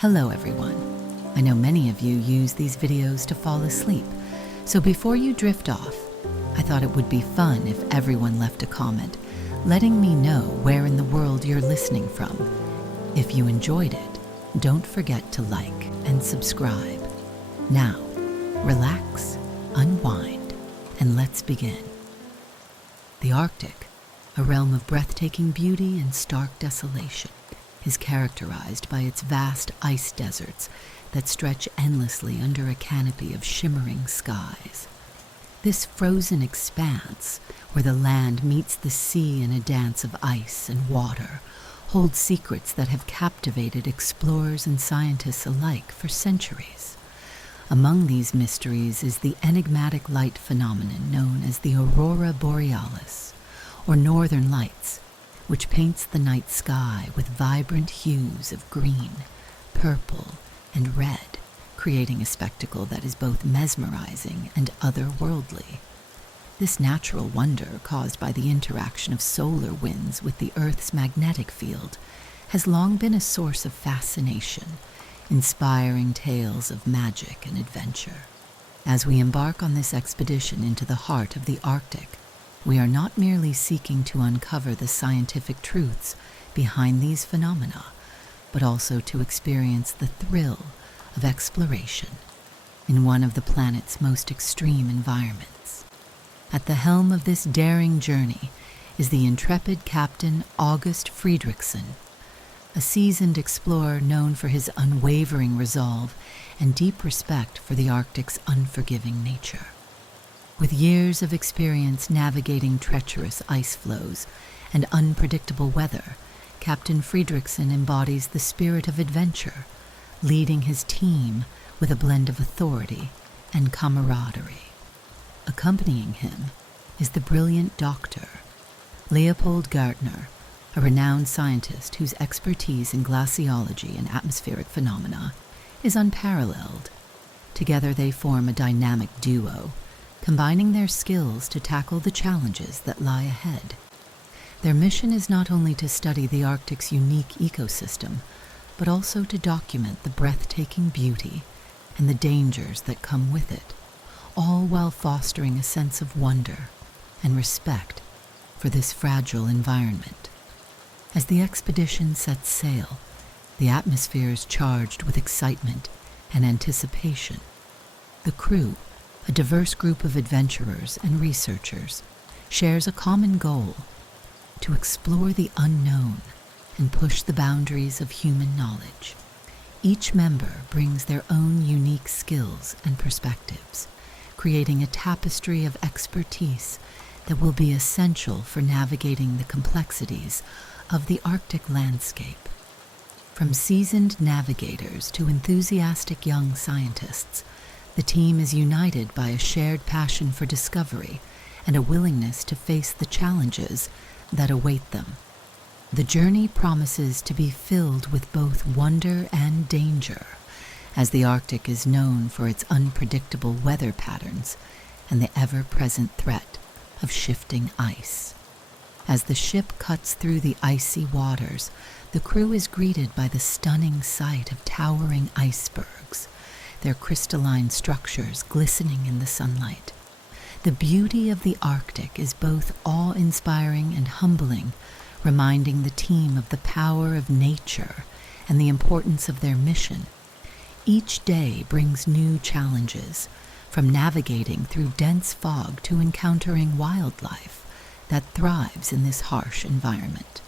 Hello everyone. I know many of you use these videos to fall asleep, so before you drift off, I thought it would be fun if everyone left a comment, letting me know where in the world you're listening from. If you enjoyed it, don't forget to like and subscribe. Now, relax, unwind, and let's begin. The Arctic, a realm of breathtaking beauty and stark desolation, is characterized by its vast ice deserts that stretch endlessly under a canopy of shimmering skies. This frozen expanse, where the land meets the sea in a dance of ice and water, holds secrets that have captivated explorers and scientists alike for centuries. Among these mysteries is the enigmatic light phenomenon known as the aurora borealis, or northern lights, which paints the night sky with vibrant hues of green, purple, and red, creating a spectacle that is both mesmerizing and otherworldly. This natural wonder, caused by the interaction of solar winds with the Earth's magnetic field, has long been a source of fascination, inspiring tales of magic and adventure. As we embark on this expedition into the heart of the Arctic, we are not merely seeking to uncover the scientific truths behind these phenomena, but also to experience the thrill of exploration in one of the planet's most extreme environments. At the helm of this daring journey is the intrepid Captain August Friedrichsen, a seasoned explorer known for his unwavering resolve and deep respect for the Arctic's unforgiving nature. With years of experience navigating treacherous ice floes and unpredictable weather, Captain Friedrichsen embodies the spirit of adventure, leading his team with a blend of authority and camaraderie. Accompanying him is the brilliant Dr. Leopold Gartner, a renowned scientist whose expertise in glaciology and atmospheric phenomena is unparalleled. Together they form a dynamic duo, combining their skills to tackle the challenges that lie ahead. Their mission is not only to study the Arctic's unique ecosystem, but also to document the breathtaking beauty and the dangers that come with it, all while fostering a sense of wonder and respect for this fragile environment. As the expedition sets sail, the atmosphere is charged with excitement and anticipation. The crew, a diverse group of adventurers and researchers, shares a common goal: to explore the unknown and push the boundaries of human knowledge. Each member brings their own unique skills and perspectives, creating a tapestry of expertise that will be essential for navigating the complexities of the Arctic landscape. From seasoned navigators to enthusiastic young scientists, the team is united by a shared passion for discovery and a willingness to face the challenges that await them. The journey promises to be filled with both wonder and danger, as the Arctic is known for its unpredictable weather patterns and the ever-present threat of shifting ice. As the ship cuts through the icy waters, the crew is greeted by the stunning sight of towering icebergs, their crystalline structures glistening in the sunlight. The beauty of the Arctic is both awe-inspiring and humbling, reminding the team of the power of nature and the importance of their mission. Each day brings new challenges, from navigating through dense fog to encountering wildlife that thrives in this harsh environment.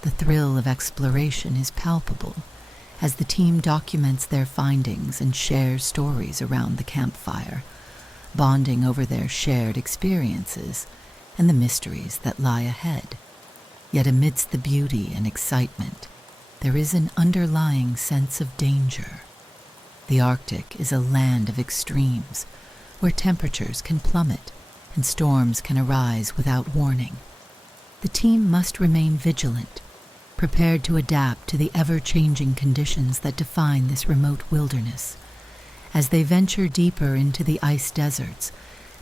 The thrill of exploration is palpable, as the team documents their findings and shares stories around the campfire, bonding over their shared experiences and the mysteries that lie ahead. Yet amidst the beauty and excitement, there is an underlying sense of danger. The Arctic is a land of extremes, where temperatures can plummet and storms can arise without warning. The team must remain vigilant, prepared to adapt to the ever-changing conditions that define this remote wilderness. As they venture deeper into the ice deserts,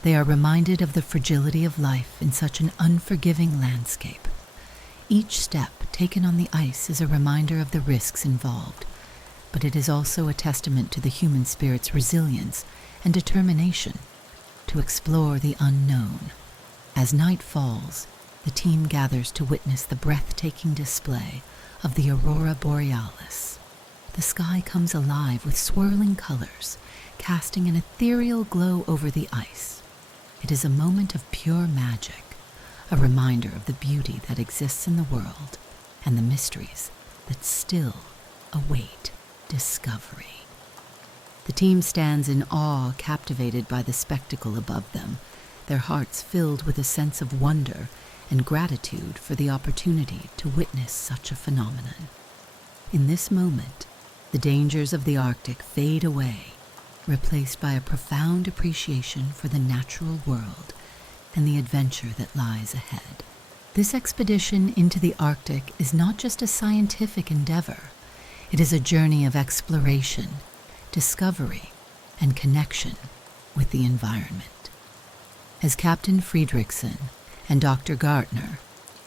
they are reminded of the fragility of life in such an unforgiving landscape. Each step taken on the ice is a reminder of the risks involved, but it is also a testament to the human spirit's resilience and determination to explore the unknown. As night falls, the team gathers to witness the breathtaking display of the aurora borealis. The sky comes alive with swirling colors, casting an ethereal glow over the ice. It is a moment of pure magic, a reminder of the beauty that exists in the world and the mysteries that still await discovery. The team stands in awe, captivated by the spectacle above them, their hearts filled with a sense of wonder and gratitude for the opportunity to witness such a phenomenon. In this moment, the dangers of the Arctic fade away, replaced by a profound appreciation for the natural world and the adventure that lies ahead. This expedition into the Arctic is not just a scientific endeavor. It is a journey of exploration, discovery, and connection with the environment. As Captain Friedrichsen and Dr. Gartner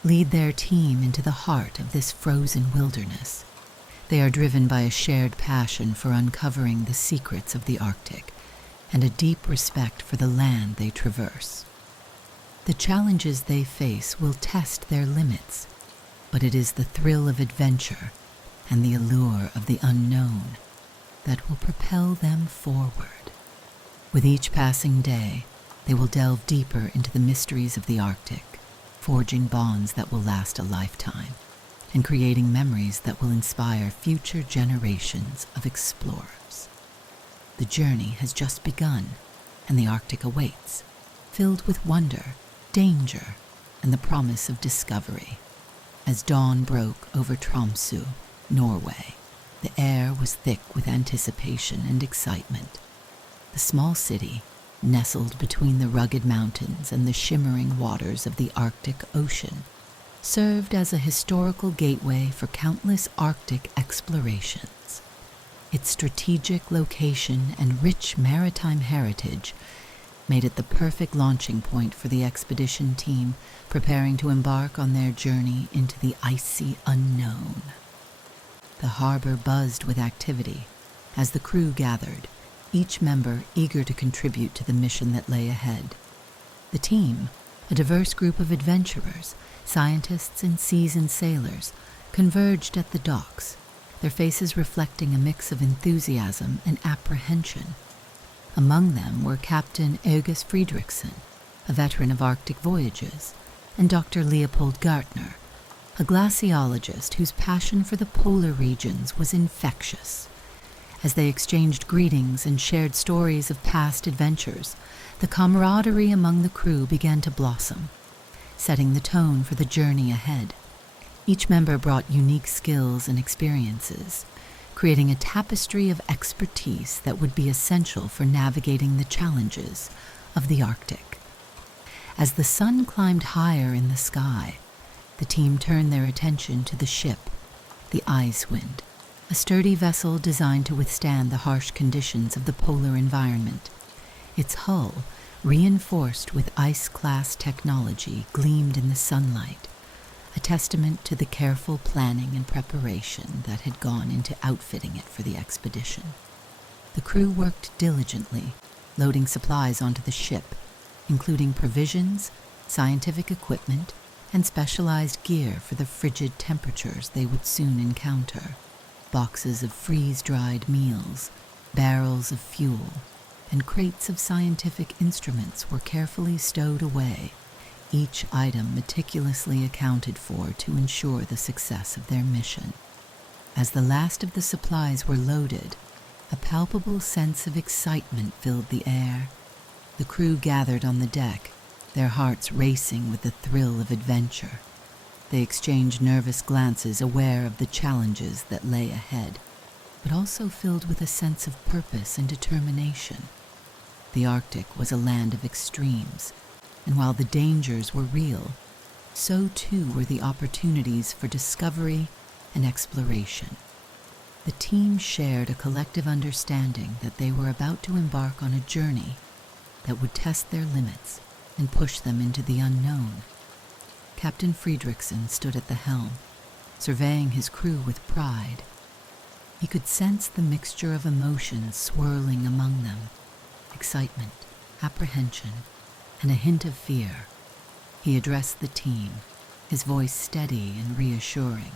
lead their team into the heart of this frozen wilderness, they are driven by a shared passion for uncovering the secrets of the Arctic and a deep respect for the land they traverse. The challenges they face will test their limits, but it is the thrill of adventure and the allure of the unknown that will propel them forward. With each passing day, they will delve deeper into the mysteries of the Arctic, forging bonds that will last a lifetime and creating memories that will inspire future generations of explorers. The journey has just begun, and the Arctic awaits, filled with wonder, danger, and the promise of discovery. As dawn broke over Tromsø, Norway, the air was thick with anticipation and excitement. The small city, nestled between the rugged mountains and the shimmering waters of the Arctic Ocean, served as a historical gateway for countless Arctic explorations. Its strategic location and rich maritime heritage made it the perfect launching point for the expedition team preparing to embark on their journey into the icy unknown. The harbor buzzed with activity as the crew gathered, each member eager to contribute to the mission that lay ahead. The team, a diverse group of adventurers, scientists and seasoned sailors, converged at the docks, their faces reflecting a mix of enthusiasm and apprehension. Among them were Captain August Friedrichsen, a veteran of Arctic voyages, and Dr. Leopold Gartner, a glaciologist whose passion for the polar regions was infectious. As they exchanged greetings and shared stories of past adventures, the camaraderie among the crew began to blossom, setting the tone for the journey ahead. Each member brought unique skills and experiences, creating a tapestry of expertise that would be essential for navigating the challenges of the Arctic. As the sun climbed higher in the sky, the team turned their attention to the ship, the Icewind, a sturdy vessel designed to withstand the harsh conditions of the polar environment. Its hull, reinforced with ice-class technology, gleamed in the sunlight, a testament to the careful planning and preparation that had gone into outfitting it for the expedition. The crew worked diligently, loading supplies onto the ship, including provisions, scientific equipment, and specialized gear for the frigid temperatures they would soon encounter. Boxes of freeze-dried meals, barrels of fuel, and crates of scientific instruments were carefully stowed away, each item meticulously accounted for to ensure the success of their mission. As the last of the supplies were loaded, a palpable sense of excitement filled the air. The crew gathered on the deck, their hearts racing with the thrill of adventure. They exchanged nervous glances, aware of the challenges that lay ahead, but also filled with a sense of purpose and determination. The Arctic was a land of extremes, and while the dangers were real, so too were the opportunities for discovery and exploration. The team shared a collective understanding that they were about to embark on a journey that would test their limits and push them into the unknown. Captain Friedrichsen stood at the helm, surveying his crew with pride. He could sense the mixture of emotions swirling among them: excitement, apprehension, and a hint of fear. He addressed the team, his voice steady and reassuring,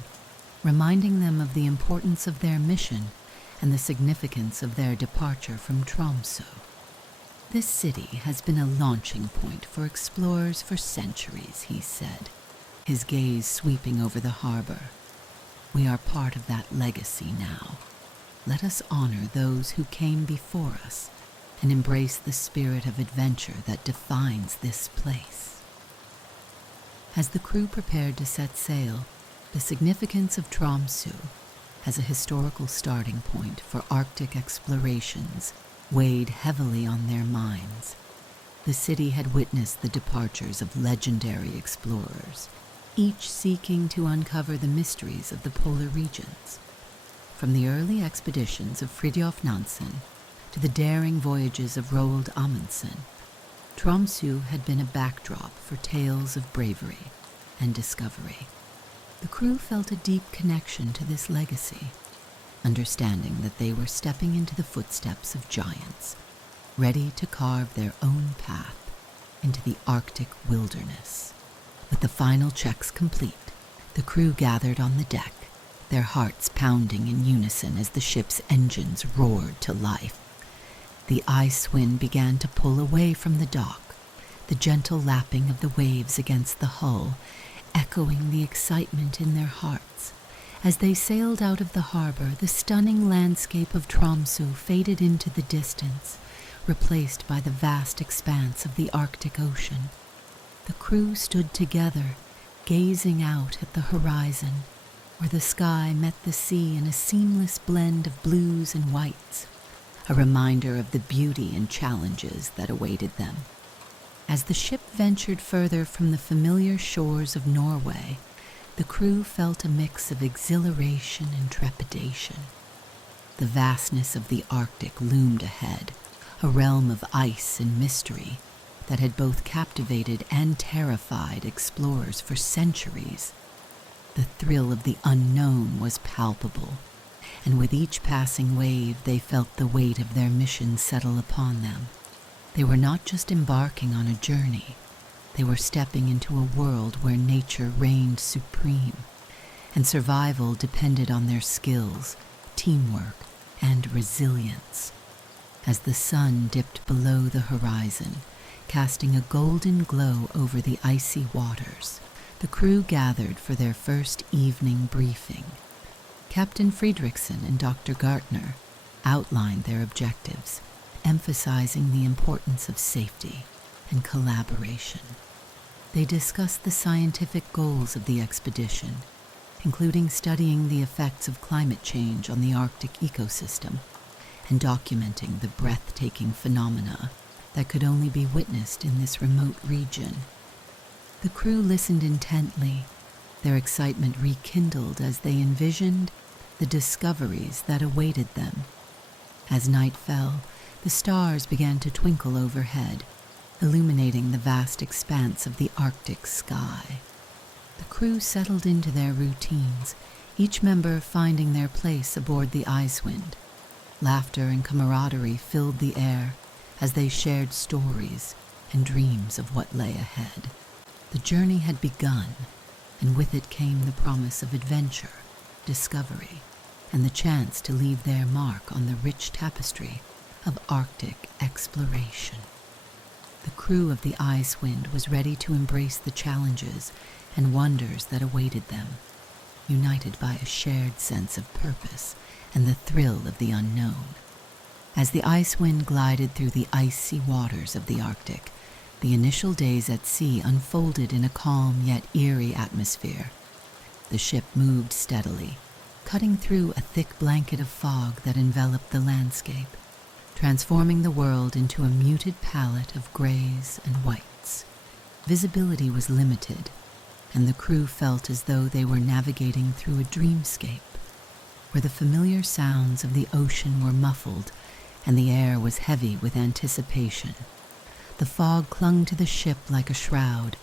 reminding them of the importance of their mission and the significance of their departure from Tromsø. This city has been a launching point for explorers for centuries, he said, his gaze sweeping over the harbor. We are part of that legacy now. Let us honor those who came before us and embrace the spirit of adventure that defines this place. As the crew prepared to set sail, the significance of Tromsø as a historical starting point for Arctic explorations weighed heavily on their minds. The city had witnessed the departures of legendary explorers, each seeking to uncover the mysteries of the polar regions. From the early expeditions of Fridtjof Nansen to the daring voyages of Roald Amundsen, Tromsø had been a backdrop for tales of bravery and discovery. The crew felt a deep connection to this legacy, understanding that they were stepping into the footsteps of giants, ready to carve their own path into the Arctic wilderness. With the final checks complete, the crew gathered on the deck, their hearts pounding in unison as the ship's engines roared to life. The ice wind began to pull away from the dock, the gentle lapping of the waves against the hull echoing the excitement in their hearts. As they sailed out of the harbor, the stunning landscape of Tromsø faded into the distance, replaced by the vast expanse of the Arctic Ocean. The crew stood together, gazing out at the horizon, where the sky met the sea in a seamless blend of blues and whites, a reminder of the beauty and challenges that awaited them. As the ship ventured further from the familiar shores of Norway, the crew felt a mix of exhilaration and trepidation. The vastness of the Arctic loomed ahead, a realm of ice and mystery that had both captivated and terrified explorers for centuries. The thrill of the unknown was palpable, and with each passing wave they felt the weight of their mission settle upon them. They were not just embarking on a journey, they were stepping into a world where nature reigned supreme, and survival depended on their skills, teamwork, and resilience. As the sun dipped below the horizon, casting a golden glow over the icy waters, the crew gathered for their first evening briefing. Captain Fredrickson and Dr. Gartner outlined their objectives, emphasizing the importance of safety and collaboration. They discussed the scientific goals of the expedition, including studying the effects of climate change on the Arctic ecosystem and documenting the breathtaking phenomena that could only be witnessed in this remote region. The crew listened intently, their excitement rekindled as they envisioned the discoveries that awaited them. As night fell, the stars began to twinkle overhead, illuminating the vast expanse of the Arctic sky. The crew settled into their routines, each member finding their place aboard the Icewind. Laughter and camaraderie filled the air as they shared stories and dreams of what lay ahead. The journey had begun, and with it came the promise of adventure, discovery, and the chance to leave their mark on the rich tapestry of Arctic exploration. The crew of the Icewind was ready to embrace the challenges and wonders that awaited them, united by a shared sense of purpose and the thrill of the unknown. As the Icewind glided through the icy waters of the Arctic, the initial days at sea unfolded in a calm yet eerie atmosphere. The ship moved steadily, cutting through a thick blanket of fog that enveloped the landscape, transforming the world into a muted palette of grays and whites. Visibility was limited, and the crew felt as though they were navigating through a dreamscape, where the familiar sounds of the ocean were muffled and the air was heavy with anticipation. The fog clung to the ship like a shroud,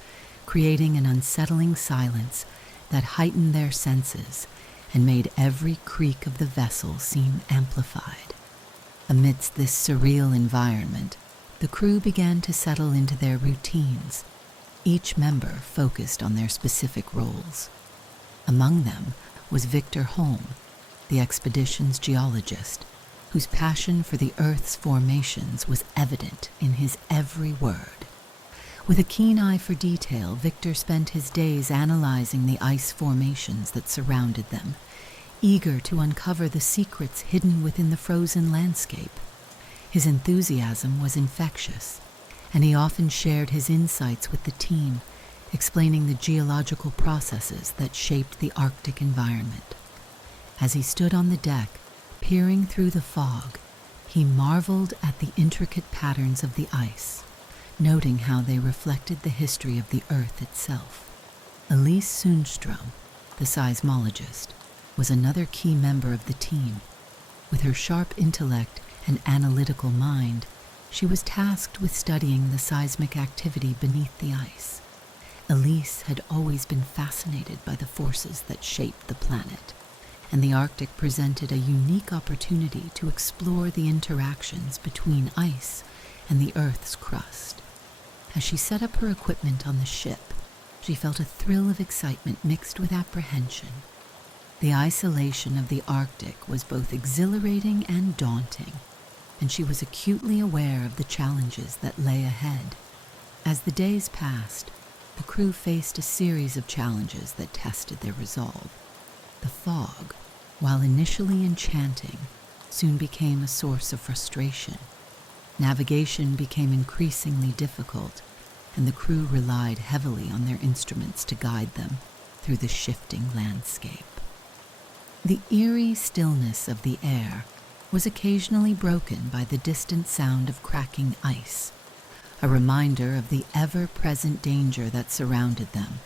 creating an unsettling silence that heightened their senses and made every creak of the vessel seem amplified. Amidst this surreal environment, the crew began to settle into their routines, each member focused on their specific roles. Among them was Victor Holm, the expedition's geologist, whose passion for the Earth's formations was evident in his every word. With a keen eye for detail, Victor spent his days analyzing the ice formations that surrounded them, eager to uncover the secrets hidden within the frozen landscape. His enthusiasm was infectious, and he often shared his insights with the team, explaining the geological processes that shaped the Arctic environment. As he stood on the deck, peering through the fog, he marveled at the intricate patterns of the ice, noting how they reflected the history of the Earth itself. Elise Sundström, the seismologist, was another key member of the team. With her sharp intellect and analytical mind, she was tasked with studying the seismic activity beneath the ice. Elise had always been fascinated by the forces that shaped the planet, and the Arctic presented a unique opportunity to explore the interactions between ice and the Earth's crust. As she set up her equipment on the ship, she felt a thrill of excitement mixed with apprehension. The isolation of the Arctic was both exhilarating and daunting, and she was acutely aware of the challenges that lay ahead. As the days passed, the crew faced a series of challenges that tested their resolve. The fog, while initially enchanting, soon became a source of frustration. Navigation became increasingly difficult, and the crew relied heavily on their instruments to guide them through the shifting landscape. The eerie stillness of the air was occasionally broken by the distant sound of cracking ice, a reminder of the ever-present danger that surrounded them.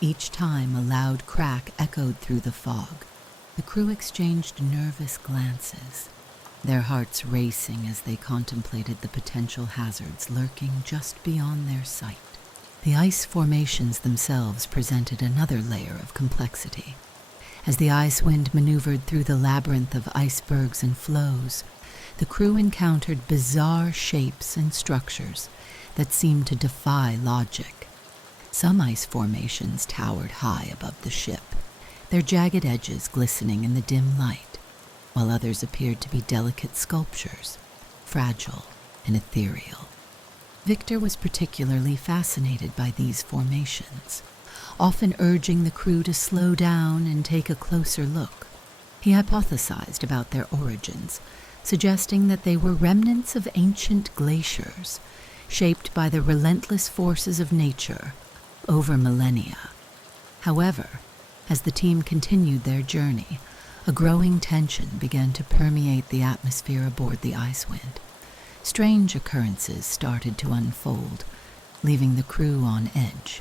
Each time a loud crack echoed through the fog, the crew exchanged nervous glances, their hearts racing as they contemplated the potential hazards lurking just beyond their sight. The ice formations themselves presented another layer of complexity. As the ice wind maneuvered through the labyrinth of icebergs and flows, the crew encountered bizarre shapes and structures that seemed to defy logic. Some ice formations towered high above the ship, their jagged edges glistening in the dim light, while others appeared to be delicate sculptures, fragile and ethereal. Victor was particularly fascinated by these formations, often urging the crew to slow down and take a closer look. He hypothesized about their origins, suggesting that they were remnants of ancient glaciers, shaped by the relentless forces of nature over millennia. However, as the team continued their journey, a growing tension began to permeate the atmosphere aboard the Icewind. Strange occurrences started to unfold, leaving the crew on edge.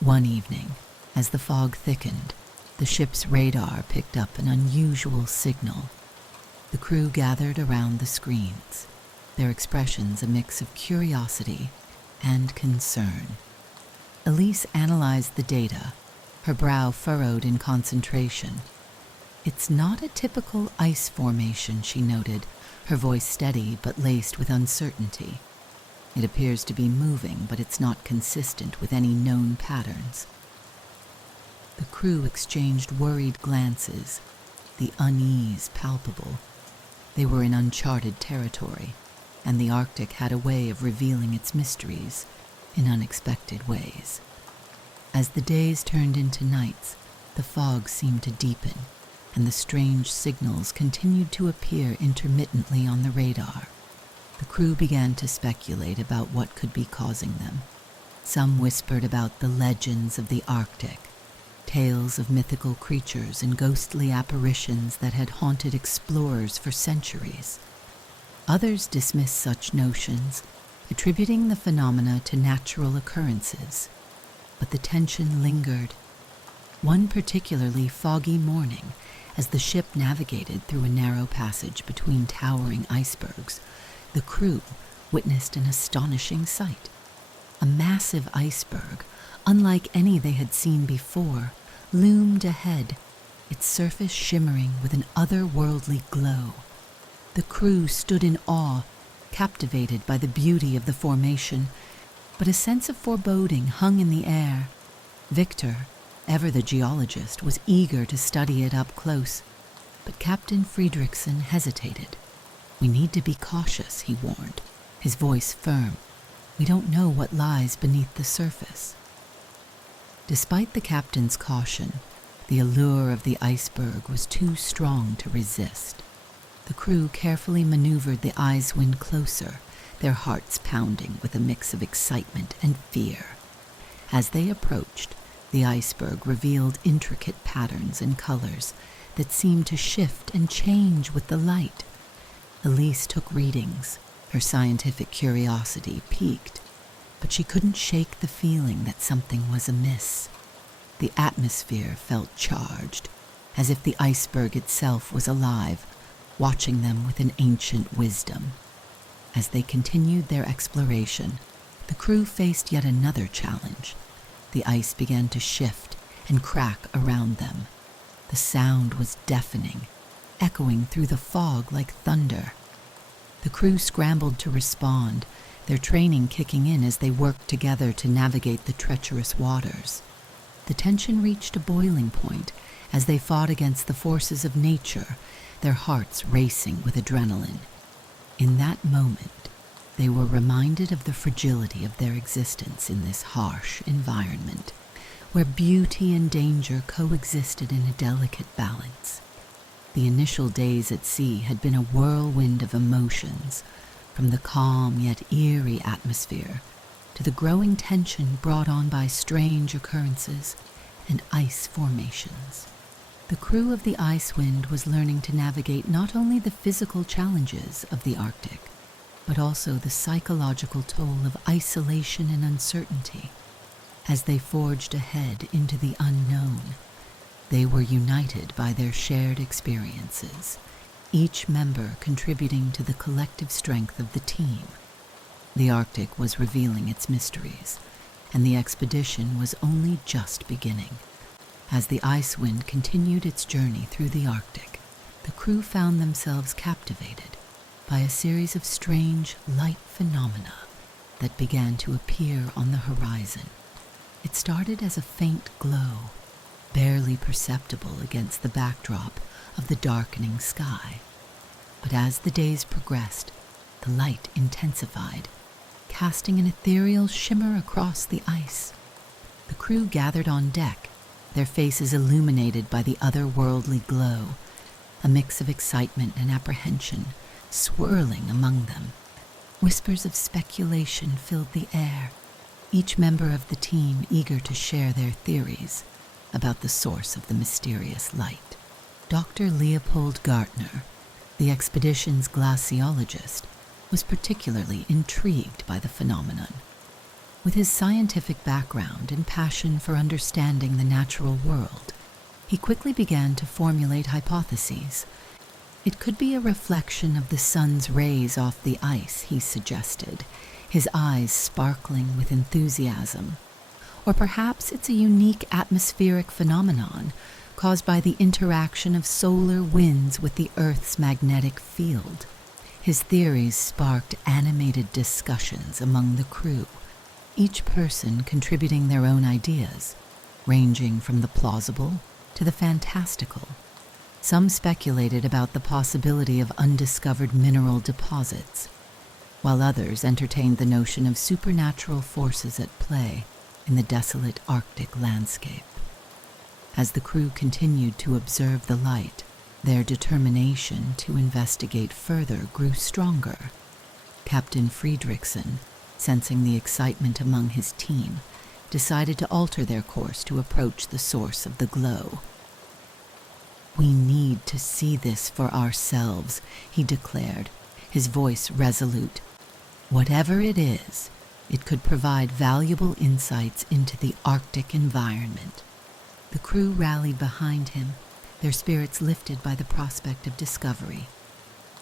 One evening, as the fog thickened, the ship's radar picked up an unusual signal. The crew gathered around the screens, their expressions a mix of curiosity and concern. Elise analyzed the data, her brow furrowed in concentration. "It's not a typical ice formation," she noted, her voice steady but laced with uncertainty. "It appears to be moving, but it's not consistent with any known patterns." The crew exchanged worried glances, the unease palpable. They were in uncharted territory, and the Arctic had a way of revealing its mysteries in unexpected ways. As the days turned into nights, the fog seemed to deepen, and the strange signals continued to appear intermittently on the radar. The crew began to speculate about what could be causing them. Some whispered about the legends of the Arctic, tales of mythical creatures and ghostly apparitions that had haunted explorers for centuries. Others dismissed such notions, attributing the phenomena to natural occurrences. But the tension lingered. One particularly foggy morning, as the ship navigated through a narrow passage between towering icebergs, the crew witnessed an astonishing sight. A massive iceberg, unlike any they had seen before, loomed ahead, its surface shimmering with an otherworldly glow. The crew stood in awe, captivated by the beauty of the formation, but a sense of foreboding hung in the air. Victor, ever the geologist, was eager to study it up close, but Captain Friedrichsen hesitated. "We need to be cautious," he warned, his voice firm. "We don't know what lies beneath the surface." Despite the captain's caution, the allure of the iceberg was too strong to resist. The crew carefully maneuvered the icewind closer, their hearts pounding with a mix of excitement and fear. As they approached, the iceberg revealed intricate patterns and colors that seemed to shift and change with the light. Elise took readings, her scientific curiosity piqued, but she couldn't shake the feeling that something was amiss. The atmosphere felt charged, as if the iceberg itself was alive, watching them with an ancient wisdom. As they continued their exploration, the crew faced yet another challenge. The ice began to shift and crack around them. The sound was deafening, echoing through the fog like thunder. The crew scrambled to respond, their training kicking in as they worked together to navigate the treacherous waters. The tension reached a boiling point as they fought against the forces of nature, their hearts racing with adrenaline. In that moment, they were reminded of the fragility of their existence in this harsh environment, where beauty and danger coexisted in a delicate balance. The initial days at sea had been a whirlwind of emotions, from the calm yet eerie atmosphere to the growing tension brought on by strange occurrences and ice formations. The crew of the Icewind was learning to navigate not only the physical challenges of the Arctic, but also the psychological toll of isolation and uncertainty. As they forged ahead into the unknown, they were united by their shared experiences, each member contributing to the collective strength of the team. The Arctic was revealing its mysteries, and the expedition was only just beginning. As the Icewind continued its journey through the Arctic, the crew found themselves captivated by a series of strange light phenomena that began to appear on the horizon. It started as a faint glow, barely perceptible against the backdrop of the darkening sky. But as the days progressed, the light intensified, casting an ethereal shimmer across the ice. The crew gathered on deck, their faces illuminated by the otherworldly glow, a mix of excitement and apprehension swirling among them. Whispers of speculation filled the air, each member of the team eager to share their theories about the source of the mysterious light. Dr. Leopold Gartner, the expedition's glaciologist, was particularly intrigued by the phenomenon. With his scientific background and passion for understanding the natural world, he quickly began to formulate hypotheses. It could be a reflection of the sun's rays off the ice, he suggested, his eyes sparkling with enthusiasm. Or perhaps it's a unique atmospheric phenomenon caused by the interaction of solar winds with the Earth's magnetic field. His theories sparked animated discussions among the crew, each person contributing their own ideas, ranging from the plausible to the fantastical. Some speculated about the possibility of undiscovered mineral deposits, while others entertained the notion of supernatural forces at play in the desolate Arctic landscape. As the crew continued to observe the light, their determination to investigate further grew stronger. Captain Friedrichsen, sensing the excitement among his team, decided to alter their course to approach the source of the glow. "We need to see this for ourselves," he declared, his voice resolute. "Whatever it is, it could provide valuable insights into the Arctic environment." The crew rallied behind him, their spirits lifted by the prospect of discovery.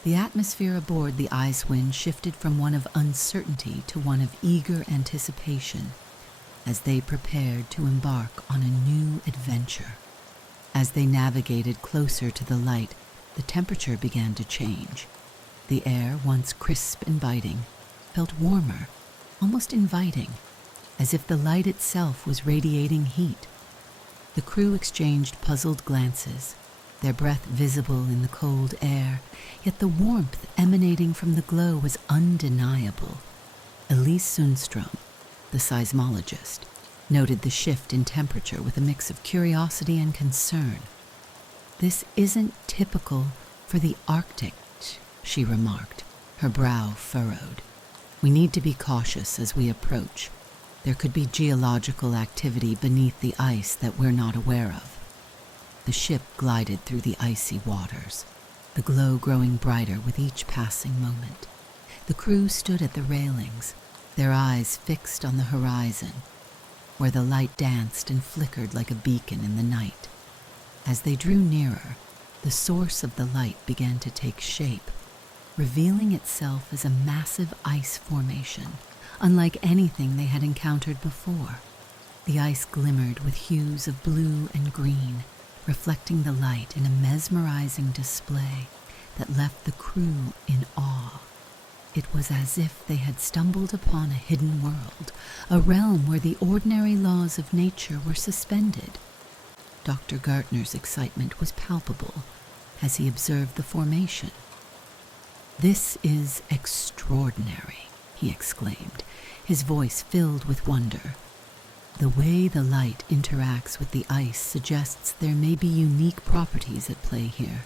The atmosphere aboard the Icewind shifted from one of uncertainty to one of eager anticipation as they prepared to embark on a new adventure. As they navigated closer to the light, the temperature began to change. The air, once crisp and biting, felt warmer, almost inviting, as if the light itself was radiating heat. The crew exchanged puzzled glances, their breath visible in the cold air, yet the warmth emanating from the glow was undeniable. Elise Sundstrom, the seismologist, noted the shift in temperature with a mix of curiosity and concern. "This isn't typical for the Arctic," she remarked, her brow furrowed. "We need to be cautious as we approach. There could be geological activity beneath the ice that we're not aware of." The ship glided through the icy waters, the glow growing brighter with each passing moment. The crew stood at the railings, their eyes fixed on the horizon, where the light danced and flickered like a beacon in the night. As they drew nearer, the source of the light began to take shape, revealing itself as a massive ice formation, unlike anything they had encountered before. The ice glimmered with hues of blue and green, reflecting the light in a mesmerizing display that left the crew in awe. It was as if they had stumbled upon a hidden world, a realm where the ordinary laws of nature were suspended. Dr. Gartner's excitement was palpable as he observed the formation. "This is extraordinary," he exclaimed, his voice filled with wonder. "The way the light interacts with the ice suggests there may be unique properties at play here.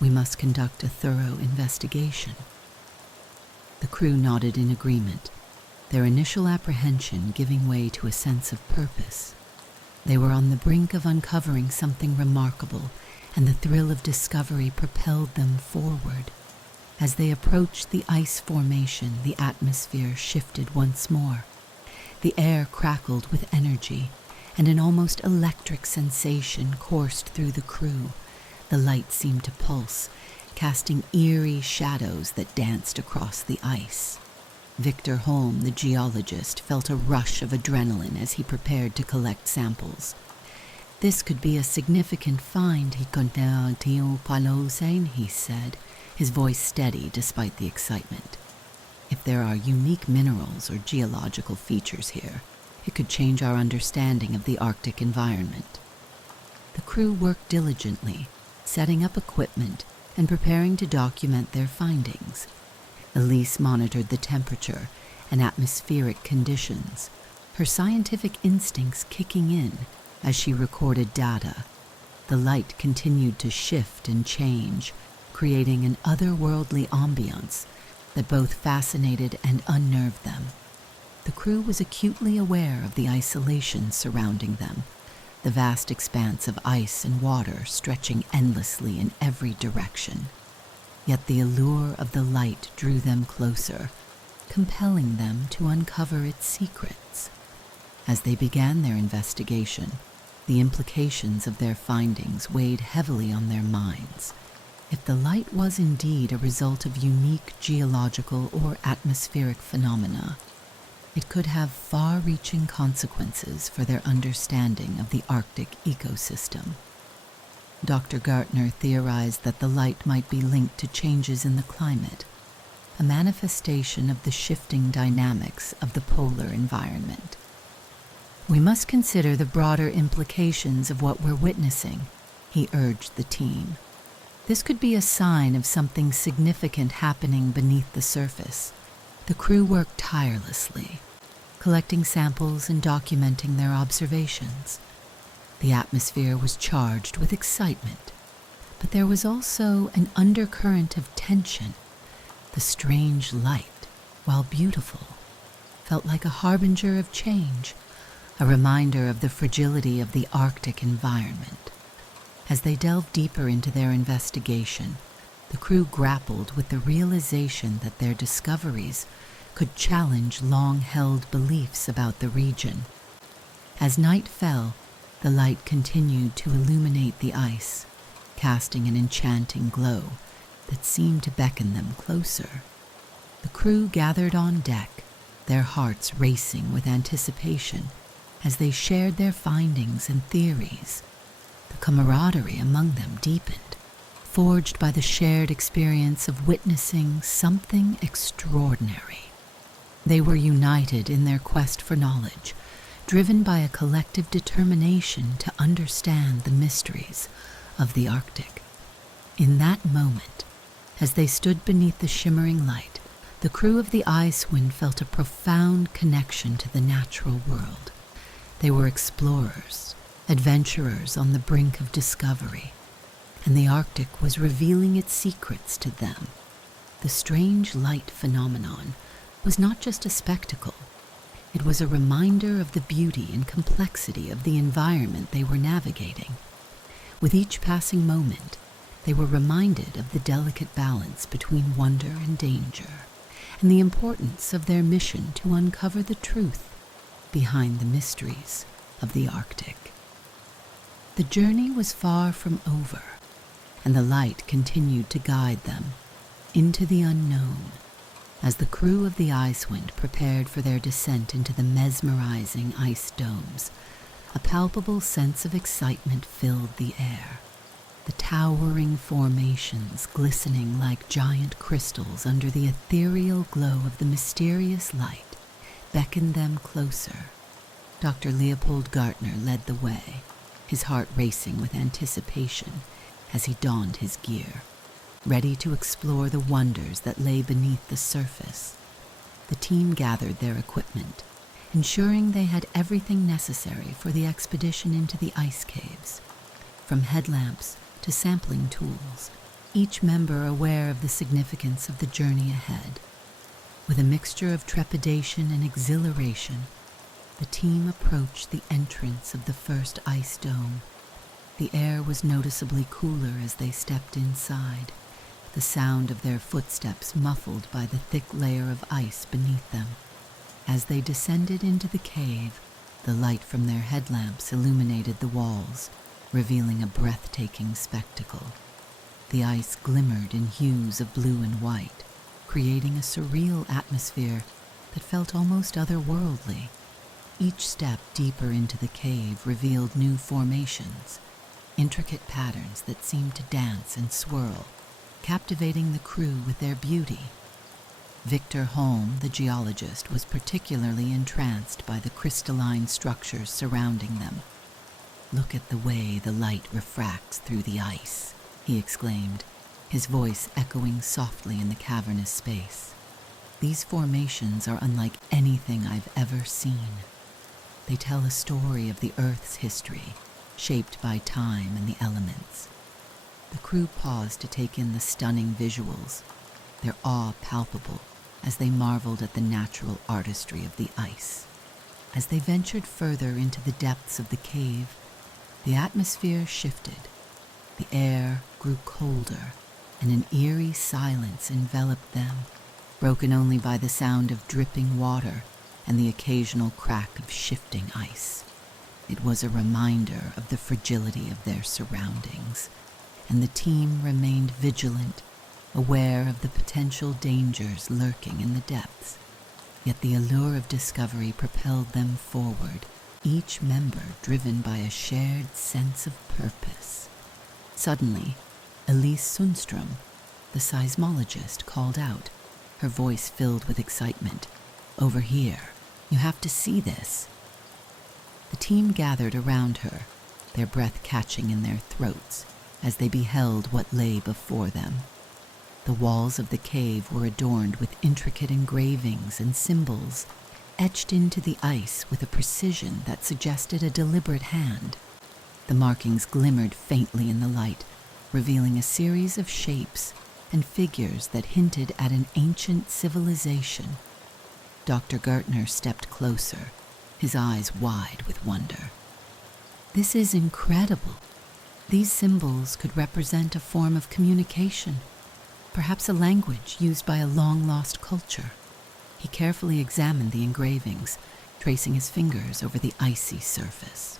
We must conduct a thorough investigation." The crew nodded in agreement, their initial apprehension giving way to a sense of purpose. They were on the brink of uncovering something remarkable, and the thrill of discovery propelled them forward. As they approached the ice formation, the atmosphere shifted once more. The air crackled with energy, and an almost electric sensation coursed through the crew. The light seemed to pulse, casting eerie shadows that danced across the ice. Victor Holm, the geologist, felt a rush of adrenaline as he prepared to collect samples. "This could be a significant find," he said, his voice steady despite the excitement. "If there are unique minerals or geological features here, it could change our understanding of the Arctic environment." The crew worked diligently, setting up equipment and preparing to document their findings. Elise monitored the temperature and atmospheric conditions, her scientific instincts kicking in as she recorded data. The light continued to shift and change, creating an otherworldly ambiance that both fascinated and unnerved them. The crew was acutely aware of the isolation surrounding them, the vast expanse of ice and water stretching endlessly in every direction. Yet the allure of the light drew them closer, compelling them to uncover its secrets. As they began their investigation, the implications of their findings weighed heavily on their minds. If the light was indeed a result of unique geological or atmospheric phenomena, it could have far-reaching consequences for their understanding of the Arctic ecosystem. Dr. Gartner theorized that the light might be linked to changes in the climate, a manifestation of the shifting dynamics of the polar environment. "We must consider the broader implications of what we're witnessing," he urged the team. "This could be a sign of something significant happening beneath the surface." The crew worked tirelessly, collecting samples and documenting their observations. The atmosphere was charged with excitement, but there was also an undercurrent of tension. The strange light, while beautiful, felt like a harbinger of change, a reminder of the fragility of the Arctic environment. As they delved deeper into their investigation, the crew grappled with the realization that their discoveries could challenge long-held beliefs about the region. As night fell, the light continued to illuminate the ice, casting an enchanting glow that seemed to beckon them closer. The crew gathered on deck, their hearts racing with anticipation as they shared their findings and theories. The camaraderie among them deepened, forged by the shared experience of witnessing something extraordinary. They were united in their quest for knowledge, driven by a collective determination to understand the mysteries of the Arctic. In that moment, as they stood beneath the shimmering light, the crew of the Icewind felt a profound connection to the natural world. They were explorers, adventurers on the brink of discovery, and the Arctic was revealing its secrets to them. The strange light phenomenon was not just a spectacle. It was a reminder of the beauty and complexity of the environment they were navigating. With each passing moment, they were reminded of the delicate balance between wonder and danger, and the importance of their mission to uncover the truth behind the mysteries of the Arctic. The journey was far from over, and the light continued to guide them into the unknown as the crew of the Icewind prepared for their descent into the mesmerizing ice domes. A palpable sense of excitement filled the air. The towering formations, glistening like giant crystals under the ethereal glow of the mysterious light, beckoned them closer. Dr. Leopold Gartner led the way, his heart racing with anticipation as he donned his gear, ready to explore the wonders that lay beneath the surface. The team gathered their equipment, ensuring they had everything necessary for the expedition into the ice caves. From headlamps to sampling tools, each member aware of the significance of the journey ahead. With a mixture of trepidation and exhilaration, the team approached the entrance of the first ice dome. The air was noticeably cooler as they stepped inside, the sound of their footsteps muffled by the thick layer of ice beneath them. As they descended into the cave, the light from their headlamps illuminated the walls, revealing a breathtaking spectacle. The ice glimmered in hues of blue and white, creating a surreal atmosphere that felt almost otherworldly. Each step deeper into the cave revealed new formations, intricate patterns that seemed to dance and swirl, captivating the crew with their beauty. Victor Holm, the geologist, was particularly entranced by the crystalline structures surrounding them. "Look at the way the light refracts through the ice," he exclaimed, his voice echoing softly in the cavernous space. "These formations are unlike anything I've ever seen. They tell a story of the Earth's history, shaped by time and the elements." The crew paused to take in the stunning visuals, their awe palpable as they marveled at the natural artistry of the ice. As they ventured further into the depths of the cave, the atmosphere shifted. The air grew colder, and an eerie silence enveloped them, broken only by the sound of dripping water and the occasional crack of shifting ice. It was a reminder of the fragility of their surroundings, and the team remained vigilant, aware of the potential dangers lurking in the depths. Yet the allure of discovery propelled them forward, each member driven by a shared sense of purpose. Suddenly, Elise Sundström, the seismologist, called out, her voice filled with excitement. "Over here. You have to see this." The team gathered around her, their breath catching in their throats as they beheld what lay before them. The walls of the cave were adorned with intricate engravings and symbols, etched into the ice with a precision that suggested a deliberate hand. The markings glimmered faintly in the light, revealing a series of shapes and figures that hinted at an ancient civilization. Dr. Gertner stepped closer, his eyes wide with wonder. "This is incredible. These symbols could represent a form of communication, perhaps a language used by a long-lost culture." He carefully examined the engravings, tracing his fingers over the icy surface.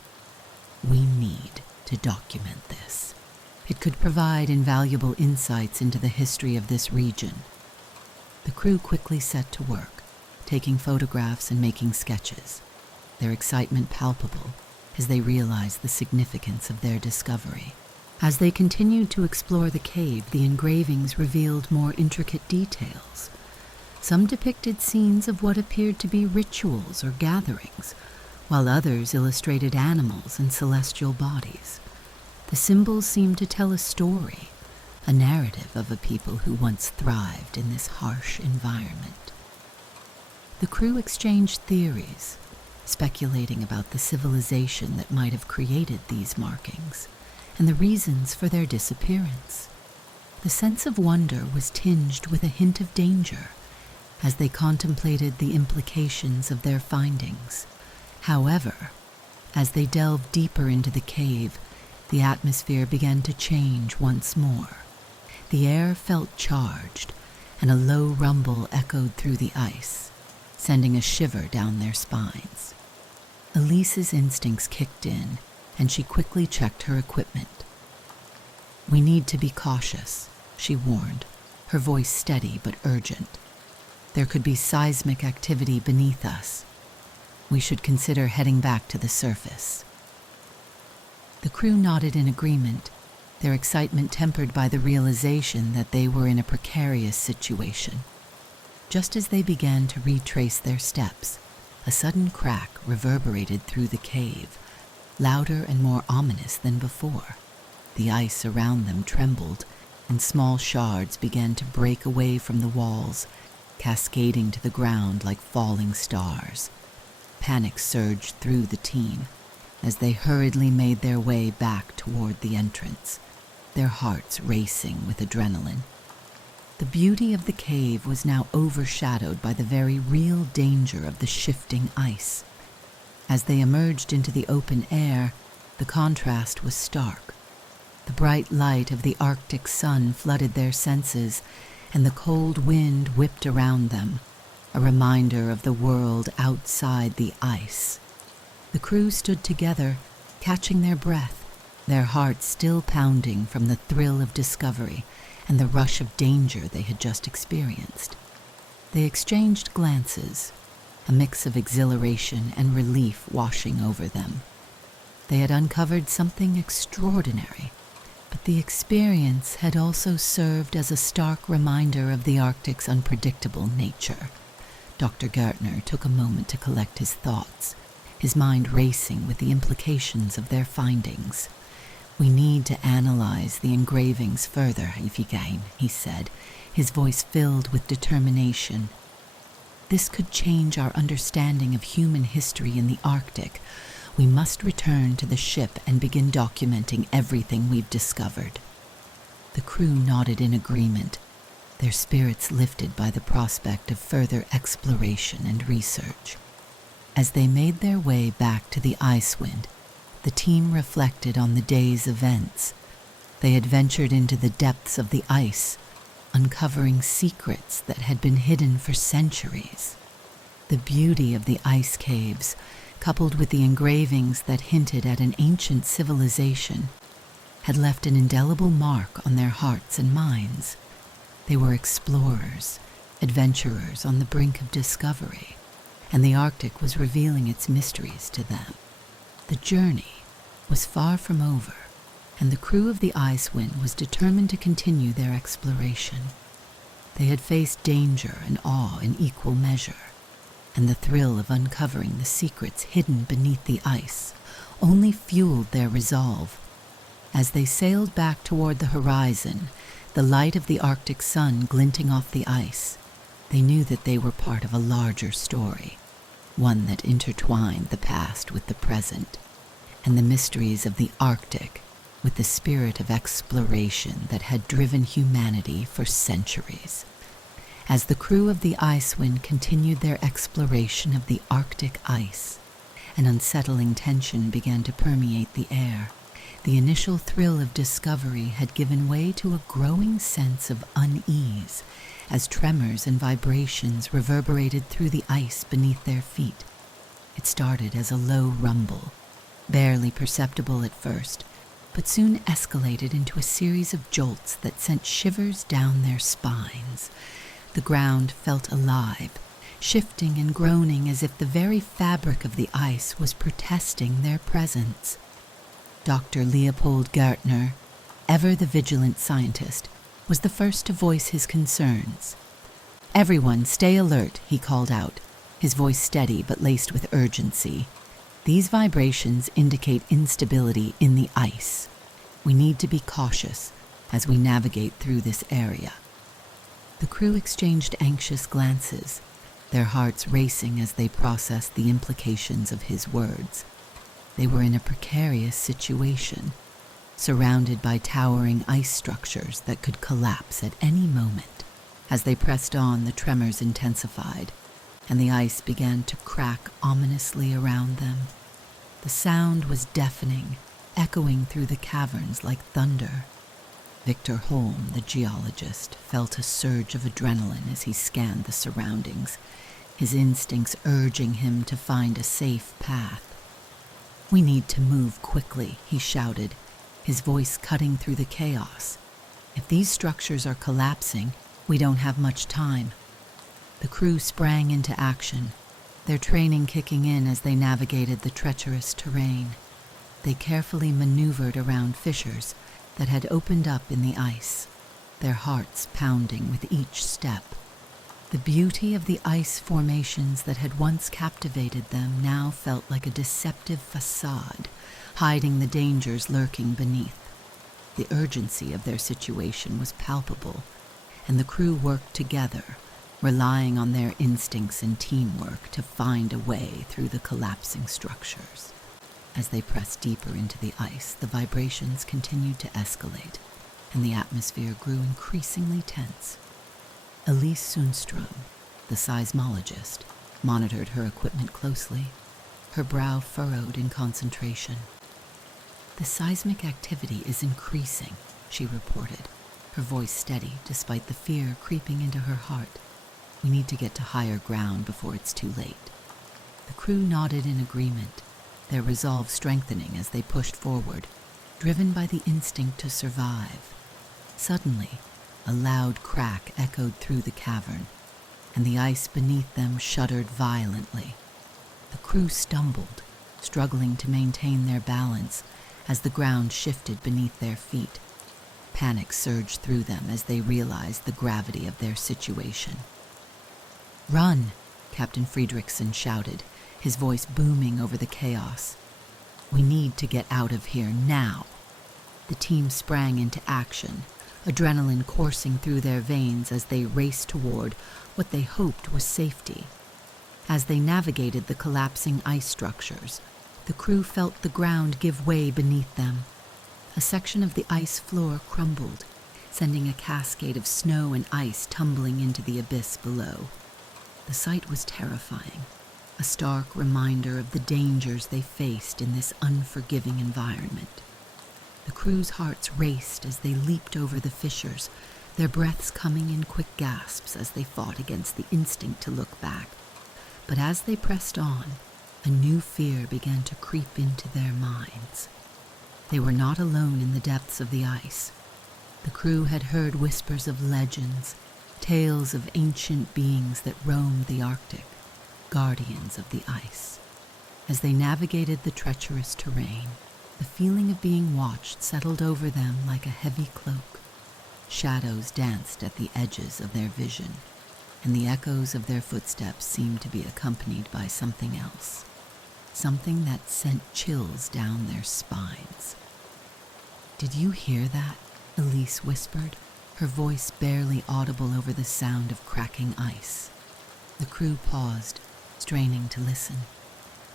"We need to document this. It could provide invaluable insights into the history of this region." The crew quickly set to work, taking photographs and making sketches, their excitement palpable as they realized the significance of their discovery. As they continued to explore the cave, the engravings revealed more intricate details. Some depicted scenes of what appeared to be rituals or gatherings, while others illustrated animals and celestial bodies. The symbols seemed to tell a story, a narrative of a people who once thrived in this harsh environment. The crew exchanged theories, speculating about the civilization that might have created these markings and the reasons for their disappearance. The sense of wonder was tinged with a hint of danger as they contemplated the implications of their findings. However, as they delved deeper into the cave, the atmosphere began to change once more. The air felt charged, and a low rumble echoed through the ice, sending a shiver down their spines. Elise's instincts kicked in, and she quickly checked her equipment. "We need to be cautious," she warned, her voice steady but urgent. "There could be seismic activity beneath us. We should consider heading back to the surface." The crew nodded in agreement, their excitement tempered by the realization that they were in a precarious situation. Just as they began to retrace their steps, a sudden crack reverberated through the cave, louder and more ominous than before. The ice around them trembled, and small shards began to break away from the walls, cascading to the ground like falling stars. Panic surged through the team as they hurriedly made their way back toward the entrance, their hearts racing with adrenaline. The beauty of the cave was now overshadowed by the very real danger of the shifting ice. As they emerged into the open air, the contrast was stark. The bright light of the Arctic sun flooded their senses, and the cold wind whipped around them, a reminder of the world outside the ice. The crew stood together, catching their breath, their hearts still pounding from the thrill of discovery and the rush of danger they had just experienced. They exchanged glances, a mix of exhilaration and relief washing over them. They had uncovered something extraordinary, but the experience had also served as a stark reminder of the Arctic's unpredictable nature. Dr. Gartner took a moment to collect his thoughts, his mind racing with the implications of their findings. "We need to analyze the engravings further, Ifigain," he said, his voice filled with determination. "This could change our understanding of human history in the Arctic. We must return to the ship and begin documenting everything we've discovered." The crew nodded in agreement, their spirits lifted by the prospect of further exploration and research. As they made their way back to the Icewind, the team reflected on the day's events. They had ventured into the depths of the ice, uncovering secrets that had been hidden for centuries. The beauty of the ice caves, coupled with the engravings that hinted at an ancient civilization, had left an indelible mark on their hearts and minds. They were explorers, adventurers on the brink of discovery, and the Arctic was revealing its mysteries to them. The journey was far from over, and the crew of the Icewind was determined to continue their exploration. They had faced danger and awe in equal measure, and the thrill of uncovering the secrets hidden beneath the ice only fueled their resolve. As they sailed back toward the horizon, the light of the Arctic sun glinting off the ice, they knew that they were part of a larger story, one that intertwined the past with the present, and the mysteries of the Arctic with the spirit of exploration that had driven humanity for centuries. As the crew of the Icewind continued their exploration of the Arctic ice, an unsettling tension began to permeate the air. The initial thrill of discovery had given way to a growing sense of unease as tremors and vibrations reverberated through the ice beneath their feet. It started as a low rumble, barely perceptible at first, but soon escalated into a series of jolts that sent shivers down their spines. The ground felt alive, shifting and groaning as if the very fabric of the ice was protesting their presence. Dr. Leopold Gartner, ever the vigilant scientist, was the first to voice his concerns. "Everyone, stay alert," he called out, his voice steady but laced with urgency. "These vibrations indicate instability in the ice. We need to be cautious as we navigate through this area." The crew exchanged anxious glances, their hearts racing as they processed the implications of his words. They were in a precarious situation, surrounded by towering ice structures that could collapse at any moment. As they pressed on, the tremors intensified, and the ice began to crack ominously around them. The sound was deafening, echoing through the caverns like thunder. Victor Holm, the geologist, felt a surge of adrenaline as he scanned the surroundings, his instincts urging him to find a safe path. "We need to move quickly," he shouted, his voice cutting through the chaos. "If these structures are collapsing, we don't have much time." The crew sprang into action, their training kicking in as they navigated the treacherous terrain. They carefully maneuvered around fissures that had opened up in the ice, their hearts pounding with each step. The beauty of the ice formations that had once captivated them now felt like a deceptive facade, hiding the dangers lurking beneath. The urgency of their situation was palpable, and the crew worked together, relying on their instincts and teamwork to find a way through the collapsing structures. As they pressed deeper into the ice, the vibrations continued to escalate, and the atmosphere grew increasingly tense. Elise Sundström, the seismologist, monitored her equipment closely, her brow furrowed in concentration. "The seismic activity is increasing," she reported, her voice steady despite the fear creeping into her heart. "We need to get to higher ground before it's too late." The crew nodded in agreement, their resolve strengthening as they pushed forward, driven by the instinct to survive. Suddenly, a loud crack echoed through the cavern, and the ice beneath them shuddered violently. The crew stumbled, struggling to maintain their balance as the ground shifted beneath their feet. Panic surged through them as they realized the gravity of their situation. "Run!" Captain Friedrichsen shouted, his voice booming over the chaos. "We need to get out of here now." The team sprang into action, adrenaline coursing through their veins as they raced toward what they hoped was safety. As they navigated the collapsing ice structures, the crew felt the ground give way beneath them. A section of the ice floor crumbled, sending a cascade of snow and ice tumbling into the abyss below. The sight was terrifying, a stark reminder of the dangers they faced in this unforgiving environment. The crew's hearts raced as they leaped over the fissures, their breaths coming in quick gasps as they fought against the instinct to look back. But as they pressed on, a new fear began to creep into their minds. They were not alone in the depths of the ice. The crew had heard whispers of legends, tales of ancient beings that roamed the Arctic, guardians of the ice. As they navigated the treacherous terrain, the feeling of being watched settled over them like a heavy cloak. Shadows danced at the edges of their vision, and the echoes of their footsteps seemed to be accompanied by something else, something that sent chills down their spines. "Did you hear that?" Elise whispered, her voice barely audible over the sound of cracking ice. The crew paused, straining to listen.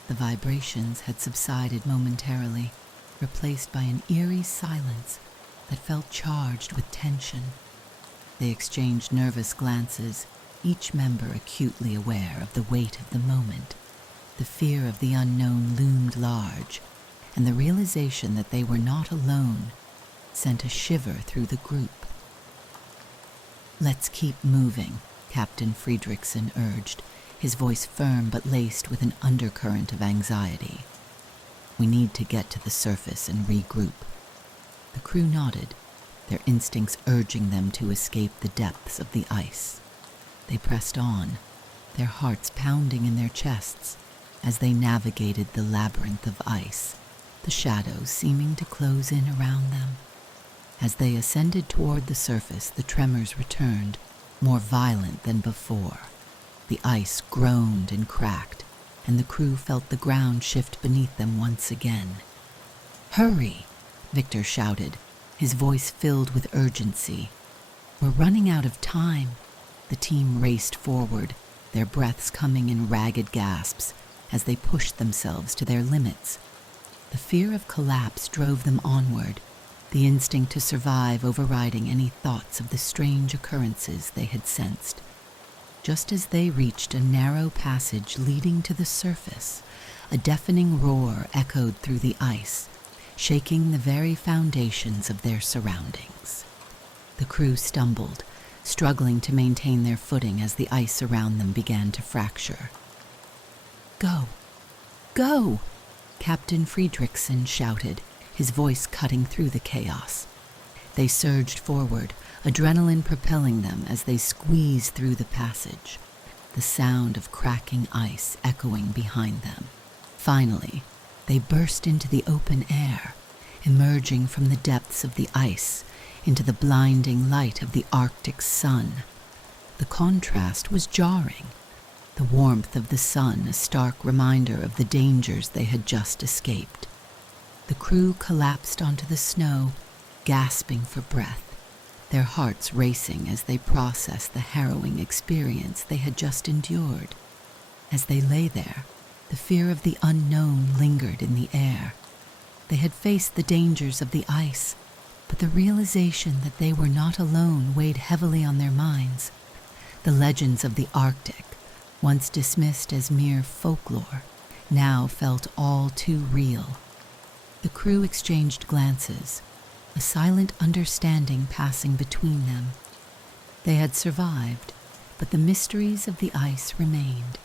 The vibrations had subsided momentarily, replaced by an eerie silence that felt charged with tension. They exchanged nervous glances, each member acutely aware of the weight of the moment. The fear of the unknown loomed large, and the realization that they were not alone sent a shiver through the group. "Let's keep moving," Captain Friedrichsen urged, his voice firm but laced with an undercurrent of anxiety. "We need to get to the surface and regroup." The crew nodded, their instincts urging them to escape the depths of the ice. They pressed on, their hearts pounding in their chests as they navigated the labyrinth of ice, the shadows seeming to close in around them. As they ascended toward the surface, the tremors returned, more violent than before. The ice groaned and cracked, and the crew felt the ground shift beneath them once again. "Hurry!" Victor shouted, his voice filled with urgency. "We're running out of time." The team raced forward, their breaths coming in ragged gasps as they pushed themselves to their limits. The fear of collapse drove them onward, the instinct to survive overriding any thoughts of the strange occurrences they had sensed. Just as they reached a narrow passage leading to the surface, a deafening roar echoed through the ice, shaking the very foundations of their surroundings. The crew stumbled, struggling to maintain their footing as the ice around them began to fracture. "Go! Go!" Captain Friedrichsen shouted, his voice cutting through the chaos. They surged forward, adrenaline propelling them as they squeezed through the passage, the sound of cracking ice echoing behind them. Finally, they burst into the open air, emerging from the depths of the ice into the blinding light of the Arctic sun. The contrast was jarring, the warmth of the sun a stark reminder of the dangers they had just escaped. The crew collapsed onto the snow, gasping for breath, their hearts racing as they processed the harrowing experience they had just endured. As they lay there, the fear of the unknown lingered in the air. They had faced the dangers of the ice, but the realization that they were not alone weighed heavily on their minds. The legends of the Arctic, once dismissed as mere folklore, now felt all too real. The crew exchanged glances, a silent understanding passing between them. They had survived, but the mysteries of the ice remained,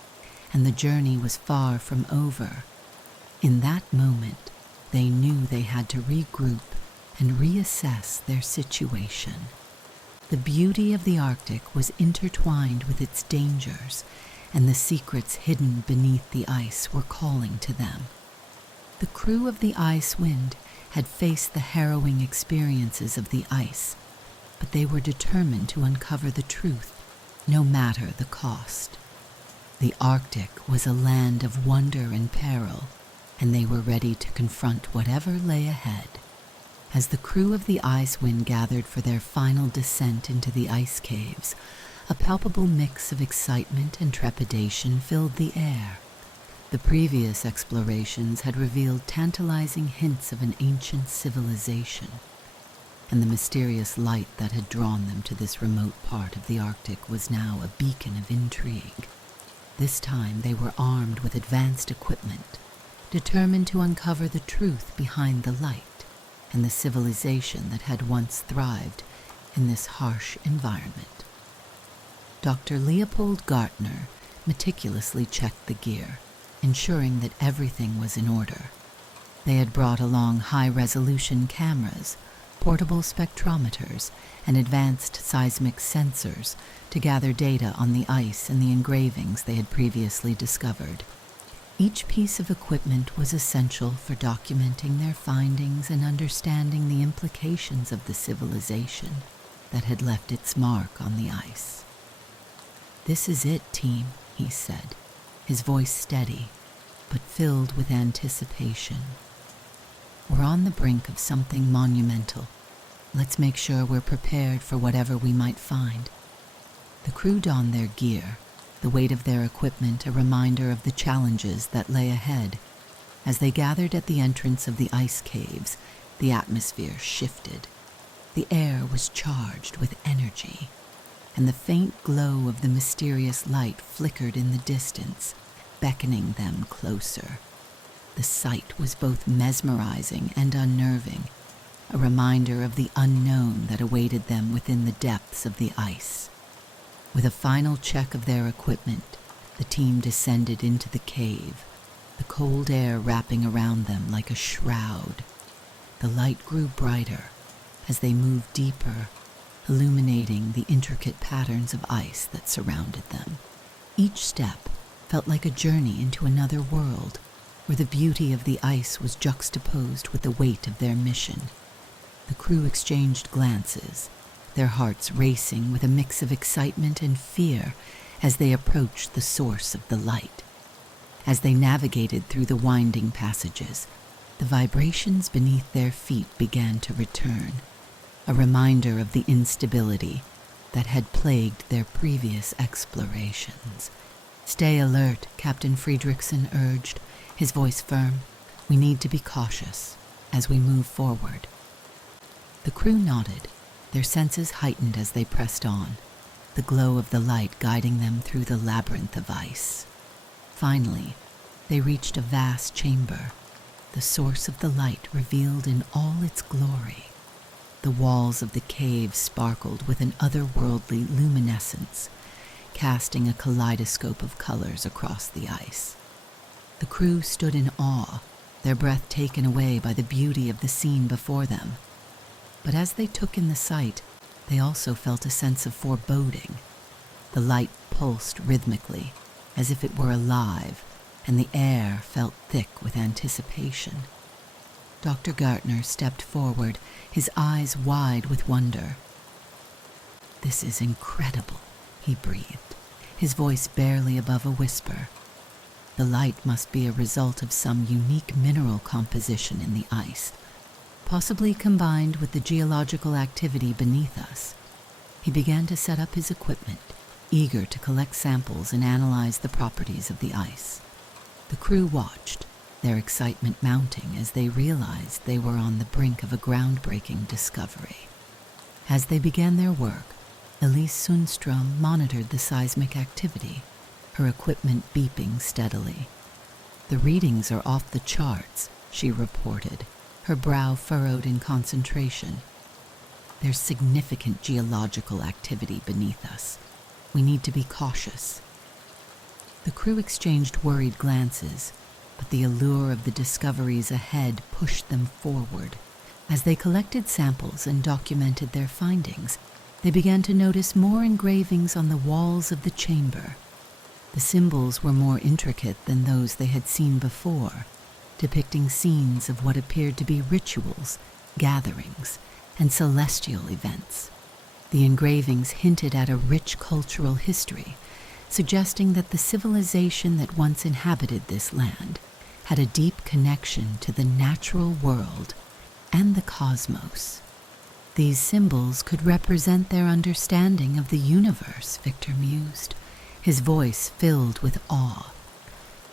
and the journey was far from over. In that moment, they knew they had to regroup and reassess their situation. The beauty of the Arctic was intertwined with its dangers, and the secrets hidden beneath the ice were calling to them. The crew of the Ice Wind had faced the harrowing experiences of the ice, but they were determined to uncover the truth, no matter the cost. The Arctic was a land of wonder and peril, and they were ready to confront whatever lay ahead. As the crew of the Ice Wind gathered for their final descent into the ice caves, a palpable mix of excitement and trepidation filled the air. The previous explorations had revealed tantalizing hints of an ancient civilization, and the mysterious light that had drawn them to this remote part of the Arctic was now a beacon of intrigue. This time they were armed with advanced equipment, determined to uncover the truth behind the light and the civilization that had once thrived in this harsh environment. Dr. Leopold Gartner meticulously checked the gear, ensuring that everything was in order. They had brought along high-resolution cameras, portable spectrometers, and advanced seismic sensors to gather data on the ice and the engravings they had previously discovered. Each piece of equipment was essential for documenting their findings and understanding the implications of the civilization that had left its mark on the ice. "This is it, team," he said, his voice steady, but filled with anticipation. "We're on the brink of something monumental. Let's make sure we're prepared for whatever we might find." The crew donned their gear, the weight of their equipment a reminder of the challenges that lay ahead. As they gathered at the entrance of the ice caves, the atmosphere shifted. The air was charged with energy, and the faint glow of the mysterious light flickered in the distance, beckoning them closer. The sight was both mesmerizing and unnerving, a reminder of the unknown that awaited them within the depths of the ice. With a final check of their equipment, the team descended into the cave, the cold air wrapping around them like a shroud. The light grew brighter as they moved deeper, illuminating the intricate patterns of ice that surrounded them. Each step felt like a journey into another world, where the beauty of the ice was juxtaposed with the weight of their mission. The crew exchanged glances, their hearts racing with a mix of excitement and fear as they approached the source of the light. As they navigated through the winding passages, the vibrations beneath their feet began to return, a reminder of the instability that had plagued their previous explorations. "Stay alert," Captain Friedrichsen urged, his voice firm. "We need to be cautious as we move forward." The crew nodded, their senses heightened as they pressed on, the glow of the light guiding them through the labyrinth of ice. Finally, they reached a vast chamber, the source of the light revealed in all its glory. The walls of the cave sparkled with an otherworldly luminescence, casting a kaleidoscope of colors across the ice. The crew stood in awe, their breath taken away by the beauty of the scene before them. But as they took in the sight, they also felt a sense of foreboding. The light pulsed rhythmically, as if it were alive, and the air felt thick with anticipation. Dr. Gartner stepped forward, his eyes wide with wonder. "This is incredible," he breathed, his voice barely above a whisper. "The light must be a result of some unique mineral composition in the ice, possibly combined with the geological activity beneath us." He began to set up his equipment, eager to collect samples and analyze the properties of the ice. The crew watched, their excitement mounting as they realized they were on the brink of a groundbreaking discovery. As they began their work, Elise Sundström monitored the seismic activity, her equipment beeping steadily. "The readings are off the charts," she reported, her brow furrowed in concentration. "There's significant geological activity beneath us. We need to be cautious." The crew exchanged worried glances, but the allure of the discoveries ahead pushed them forward. As they collected samples and documented their findings, they began to notice more engravings on the walls of the chamber. The symbols were more intricate than those they had seen before, depicting scenes of what appeared to be rituals, gatherings, and celestial events. The engravings hinted at a rich cultural history, suggesting that the civilization that once inhabited this land had a deep connection to the natural world and the cosmos. These symbols could represent their understanding of the universe, Victor mused, his voice filled with awe.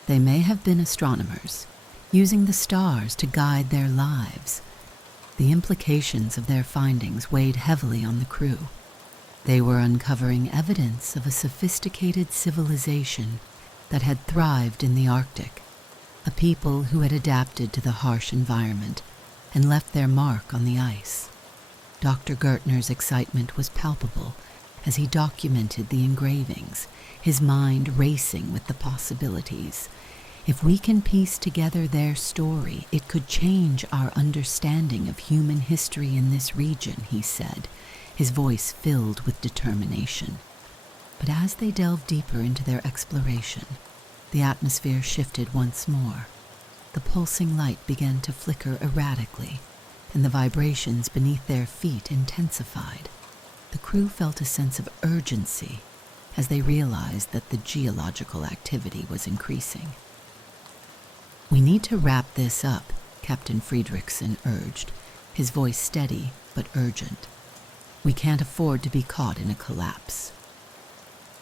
They may have been astronomers, using the stars to guide their lives. The implications of their findings weighed heavily on the crew. They were uncovering evidence of a sophisticated civilization that had thrived in the Arctic, a people who had adapted to the harsh environment and left their mark on the ice. Dr. Gertner's excitement was palpable as he documented the engravings, his mind racing with the possibilities. "If we can piece together their story, it could change our understanding of human history in this region," he said, his voice filled with determination. But as they delved deeper into their exploration, the atmosphere shifted once more. The pulsing light began to flicker erratically, and the vibrations beneath their feet intensified. The crew felt a sense of urgency as they realized that the geological activity was increasing. "We need to wrap this up," Captain Friedrichsen urged, his voice steady but urgent. "We can't afford to be caught in a collapse."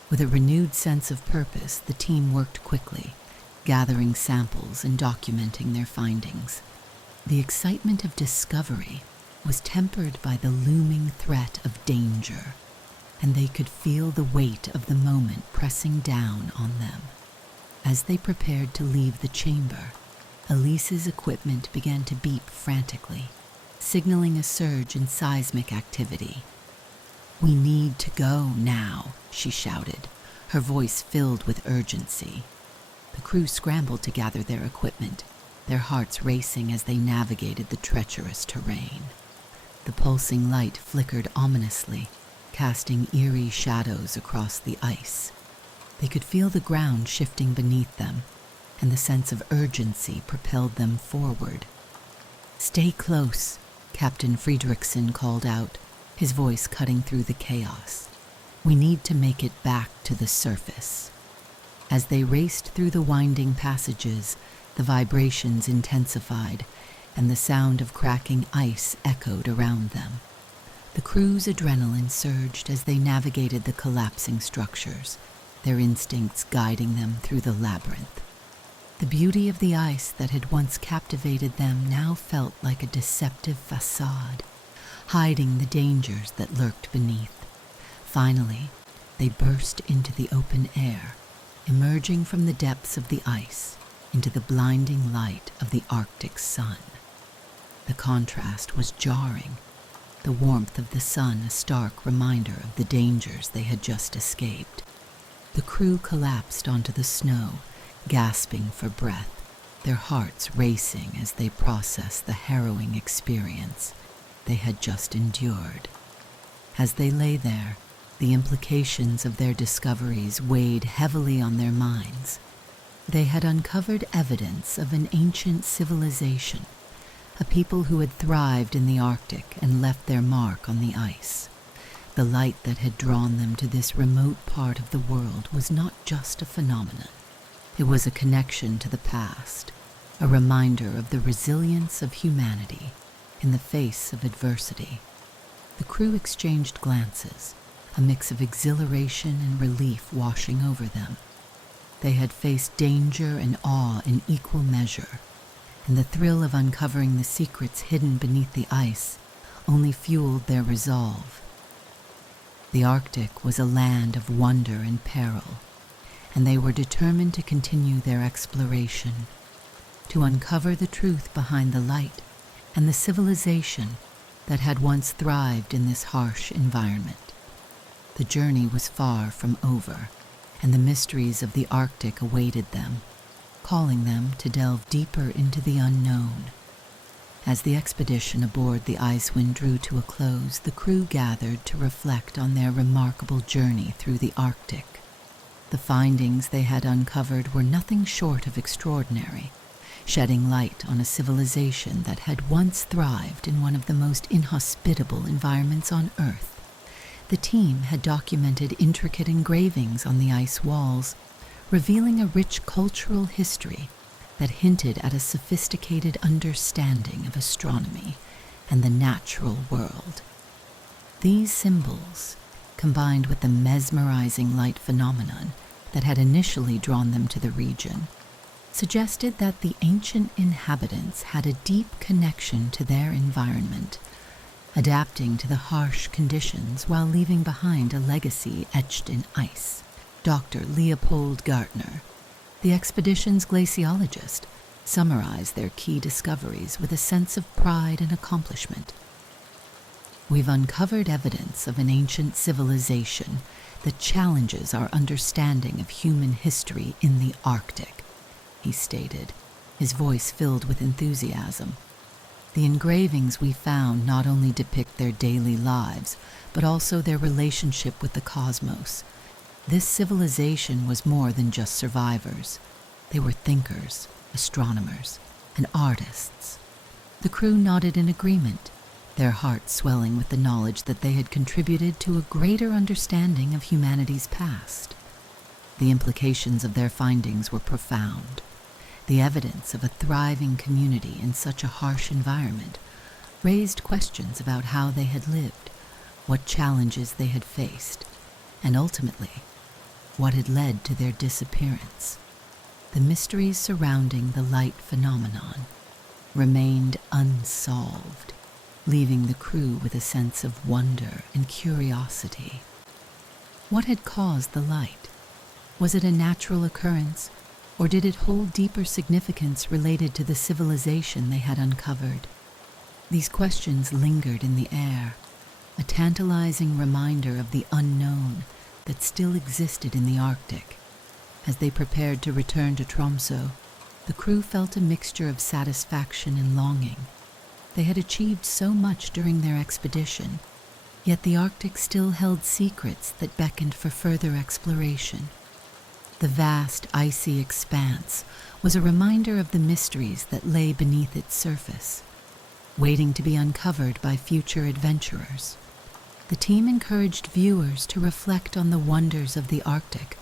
With a renewed sense of purpose, the team worked quickly, gathering samples and documenting their findings. The excitement of discovery was tempered by the looming threat of danger, and they could feel the weight of the moment pressing down on them. As they prepared to leave the chamber, Elise's equipment began to beep frantically, signaling a surge in seismic activity. "We need to go now," she shouted, her voice filled with urgency. The crew scrambled to gather their equipment, their hearts racing as they navigated the treacherous terrain. The pulsing light flickered ominously, casting eerie shadows across the ice. They could feel the ground shifting beneath them, and the sense of urgency propelled them forward. "Stay close," Captain Friedrichsen called out, his voice cutting through the chaos. "We need to make it back to the surface." As they raced through the winding passages, the vibrations intensified, and the sound of cracking ice echoed around them. The crew's adrenaline surged as they navigated the collapsing structures, their instincts guiding them through the labyrinth. The beauty of the ice that had once captivated them now felt like a deceptive facade, hiding the dangers that lurked beneath. Finally, they burst into the open air, emerging from the depths of the ice into the blinding light of the Arctic sun. The contrast was jarring, the warmth of the sun a stark reminder of the dangers they had just escaped. The crew collapsed onto the snow, gasping for breath, their hearts racing as they processed the harrowing experience they had just endured. As they lay there, the implications of their discoveries weighed heavily on their minds. They had uncovered evidence of an ancient civilization, a people who had thrived in the Arctic and left their mark on the ice. The light that had drawn them to this remote part of the world was not just a phenomenon. It was a connection to the past, a reminder of the resilience of humanity in the face of adversity. The crew exchanged glances, a mix of exhilaration and relief washing over them. They had faced danger and awe in equal measure, and the thrill of uncovering the secrets hidden beneath the ice only fueled their resolve. The Arctic was a land of wonder and peril, and they were determined to continue their exploration, to uncover the truth behind the light and the civilization that had once thrived in this harsh environment. The journey was far from over, and the mysteries of the Arctic awaited them, calling them to delve deeper into the unknown. As the expedition aboard the Icewind drew to a close, the crew gathered to reflect on their remarkable journey through the Arctic. The findings they had uncovered were nothing short of extraordinary, shedding light on a civilization that had once thrived in one of the most inhospitable environments on Earth. The team had documented intricate engravings on the ice walls, revealing a rich cultural history that hinted at a sophisticated understanding of astronomy and the natural world. These symbols, combined with the mesmerizing light phenomenon that had initially drawn them to the region, suggested that the ancient inhabitants had a deep connection to their environment, adapting to the harsh conditions while leaving behind a legacy etched in ice. Dr. Leopold Gartner, the expedition's glaciologist, summarized their key discoveries with a sense of pride and accomplishment. "We've uncovered evidence of an ancient civilization that challenges our understanding of human history in the Arctic," he stated, his voice filled with enthusiasm. "The engravings we found not only depict their daily lives, but also their relationship with the cosmos. This civilization was more than just survivors. They were thinkers, astronomers, and artists." The crew nodded in agreement, their hearts swelling with the knowledge that they had contributed to a greater understanding of humanity's past. The implications of their findings were profound. The evidence of a thriving community in such a harsh environment raised questions about how they had lived, what challenges they had faced, and ultimately, what had led to their disappearance. The mysteries surrounding the light phenomenon remained unsolved, leaving the crew with a sense of wonder and curiosity. What had caused the light? Was it a natural occurrence, or did it hold deeper significance related to the civilization they had uncovered? These questions lingered in the air, a tantalizing reminder of the unknown that still existed in the Arctic. As they prepared to return to Tromsø, the crew felt a mixture of satisfaction and longing. They had achieved so much during their expedition, yet the Arctic still held secrets that beckoned for further exploration. The vast, icy expanse was a reminder of the mysteries that lay beneath its surface, waiting to be uncovered by future adventurers. The team encouraged viewers to reflect on the wonders of the Arctic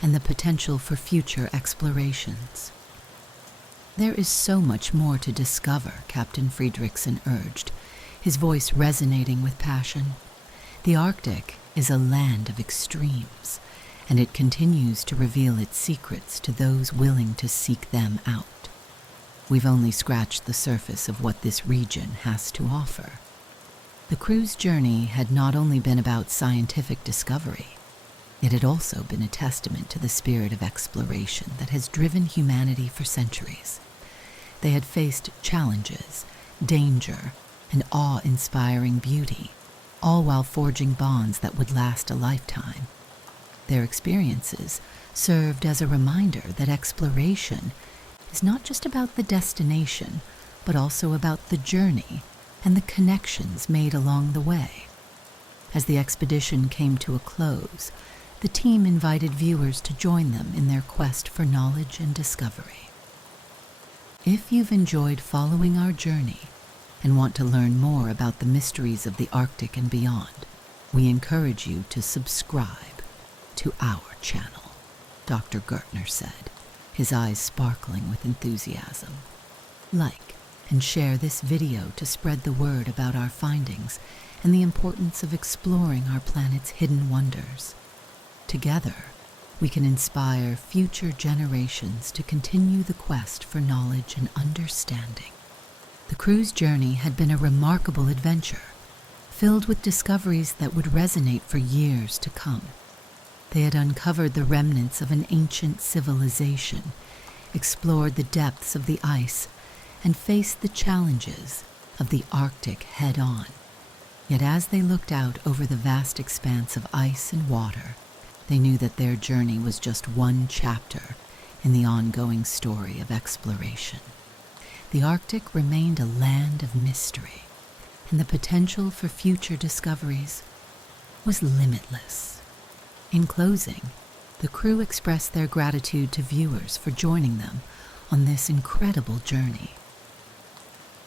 and the potential for future explorations. "There is so much more to discover," Captain Friedrichsen urged, his voice resonating with passion. "The Arctic is a land of extremes, and it continues to reveal its secrets to those willing to seek them out. We've only scratched the surface of what this region has to offer." The crew's journey had not only been about scientific discovery, it had also been a testament to the spirit of exploration that has driven humanity for centuries. They had faced challenges, danger, and awe-inspiring beauty, all while forging bonds that would last a lifetime. Their experiences served as a reminder that exploration is not just about the destination, but also about the journey and the connections made along the way. As the expedition came to a close, the team invited viewers to join them in their quest for knowledge and discovery. If you've enjoyed following our journey and want to learn more about the mysteries of the Arctic and beyond, we encourage you to subscribe to our channel," Dr. Gertner said, his eyes sparkling with enthusiasm. "Like and share this video to spread the word about our findings and the importance of exploring our planet's hidden wonders. Together, we can inspire future generations to continue the quest for knowledge and understanding." The crew's journey had been a remarkable adventure, filled with discoveries that would resonate for years to come. They had uncovered the remnants of an ancient civilization, explored the depths of the ice, and faced the challenges of the Arctic head-on. Yet as they looked out over the vast expanse of ice and water, they knew that their journey was just one chapter in the ongoing story of exploration. The Arctic remained a land of mystery, and the potential for future discoveries was limitless. In closing, the crew expressed their gratitude to viewers for joining them on this incredible journey.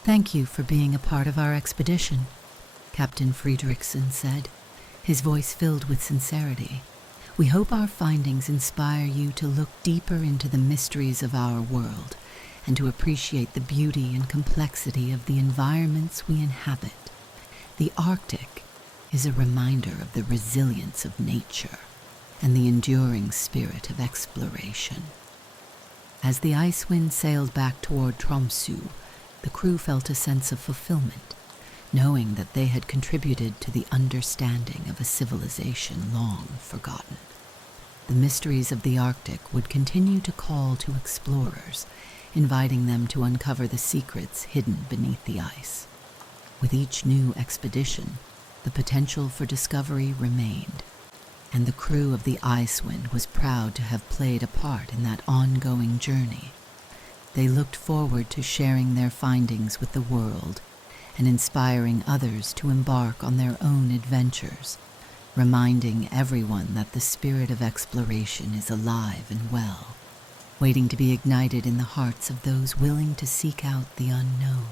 "Thank you for being a part of our expedition," Captain Friedrichsen said, his voice filled with sincerity. "We hope our findings inspire you to look deeper into the mysteries of our world and to appreciate the beauty and complexity of the environments we inhabit. The Arctic is a reminder of the resilience of nature and the enduring spirit of exploration." As the ice wind sailed back toward Tromsø, the crew felt a sense of fulfillment, knowing that they had contributed to the understanding of a civilization long forgotten. The mysteries of the Arctic would continue to call to explorers, inviting them to uncover the secrets hidden beneath the ice. With each new expedition, the potential for discovery remained, and the crew of the Icewind was proud to have played a part in that ongoing journey. They looked forward to sharing their findings with the world and inspiring others to embark on their own adventures, reminding everyone that the spirit of exploration is alive and well, waiting to be ignited in the hearts of those willing to seek out the unknown.